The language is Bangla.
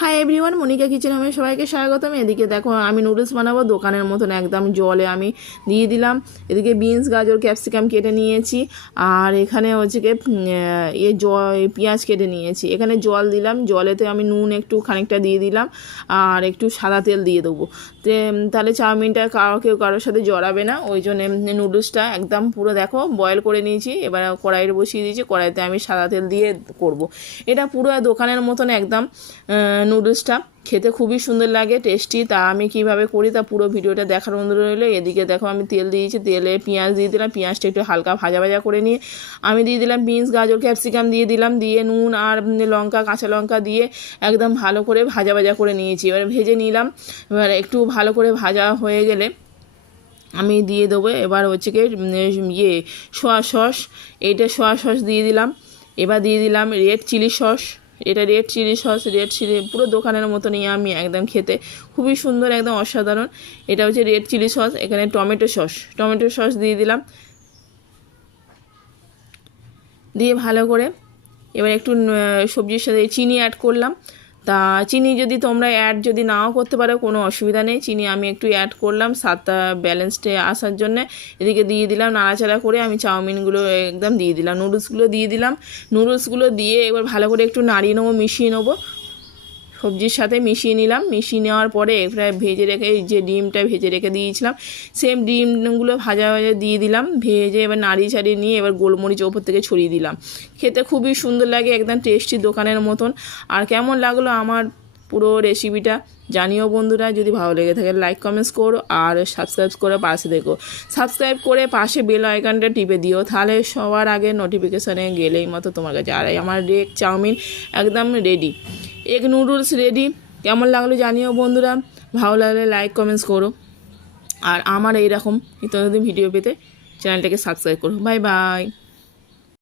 হাই এভরিওয়ান, মনিকা কিচেন হোমে সবাইকে স্বাগতম। এদিকে দেখো আমি নুডলস বানাবো দোকানের মতন একদম জলে আমি দিয়ে দিলাম। এদিকে বিনস গাজর ক্যাপসিকাম কেটে নিয়েছি, আর এখানে হচ্ছে কি পেঁয়াজ কেটে নিয়েছি। এখানে জল দিলাম, জলেতে আমি নুন একটু খানিকটা দিয়ে দিলাম আর একটু সাদা তেল দিয়ে দেবো। তাহলে চাউমিনটা কেউ কারোর সাথে জড়াবে না, ওই জন্য নুডলসটা একদম পুরো দেখো বয়েল করে নিয়েছি। এবার কড়াইয়ে বসিয়ে দিয়েছি, কড়াইতে আমি সাদা তেল দিয়ে করব। এটা পুরো দোকানের মতন একদম নুডলসটা খেতে খুবই সুন্দর লাগে, টেস্টি। তা আমি কিভাবে করি তা পুরো ভিডিওটা দেখার অনুরোধ রইলো। এদিকে দেখো আমি তেল দিয়েছি, তেলে পেঁয়াজ দিয়ে দিলাম, পেঁয়াজটা একটু হালকা ভাজা ভাজা করে নিয়ে আমি দিয়ে দিলাম বিনস গাজর ক্যাপসিকাম দিয়ে দিলাম, দিয়ে নুন আর লঙ্কা কাঁচা লঙ্কা দিয়ে একদম ভালো করে ভাজা ভাজা করে নিয়েছি। এবার ভেজে নিলাম। এবার একটু ভালো করে ভাজা হয়ে গেলে আমি দিয়ে দেবো এবার হচ্ছে কি সোয়া সস, এইটা সোয়া সস দিয়ে দিলাম। এবার দিয়ে দিলাম রেড চিলি সস, এটা red chilli sauce, red chilli পুরো দোকানের মতনই আমি একদম খেতে খুবই সুন্দর, একদম অসাধারণ। এটা হচ্ছে রেড চিলি সস। এখানে টমেটো সস দিয়ে দিলাম, দিয়ে ভালো করে এবার একটু সবজির সাথে চিনি অ্যাড করলাম। তা চিনি যদি তোমরা যদি নাও করতে পারো কোনো অসুবিধা নেই, চিনি আমি একটু অ্যাড করলাম স্বাদটা ব্যালেন্সডে আসার জন্যে। এদিকে দিয়ে দিলাম নাড়াচাড়া করে আমি চাউমিনগুলো একদম দিয়ে দিলাম, নুডলসগুলো দিয়ে দিলাম। নুডলসগুলো দিয়ে এবার ভালো করে একটু নাড়িয়ে নেবো, মিশিয়ে নেবো, সবজির সাথে মিশিয়ে নিলাম। মিশিয়ে নেওয়ার পরে প্রায় ভেজে রেখে যে ডিমটা ভেজে রেখে দিয়েছিলাম সেম ডিমগুলো ভাজা ভাজা দিয়ে দিলাম, ভেজে এবার নাড়িয়ে ছাড়িয়ে নিয়ে এবার গোলমরিচ ওপর থেকে ছড়িয়ে দিলাম। খেতে খুবই সুন্দর লাগে, একদম টেস্টি দোকানের মতন। আর কেমন লাগলো আমার পুরো রেসিপিটা জানিও বন্ধুরা। যদি ভালো লেগে থাকে লাইক কমেন্টস করো আর সাবস্ক্রাইব করে পাশে দেখো, সাবস্ক্রাইব করে পাশে বেল আইকনটা টিপে দিও, তাহলে সবার আগে নোটিফিকেশানে গেলেই মতো তোমার কাছে। আর আমার এগ চাউমিন একদম রেডি, এগ নুডলস রেডি। কেমন লাগলো জানিও বন্ধুরা, ভালো লাগলে লাইক কমেন্টস করো। আর আমার এইরকম নিত্য নতুন ভিডিও পেতে চ্যানেলটাকে সাবস্ক্রাইব করো। Bye bye.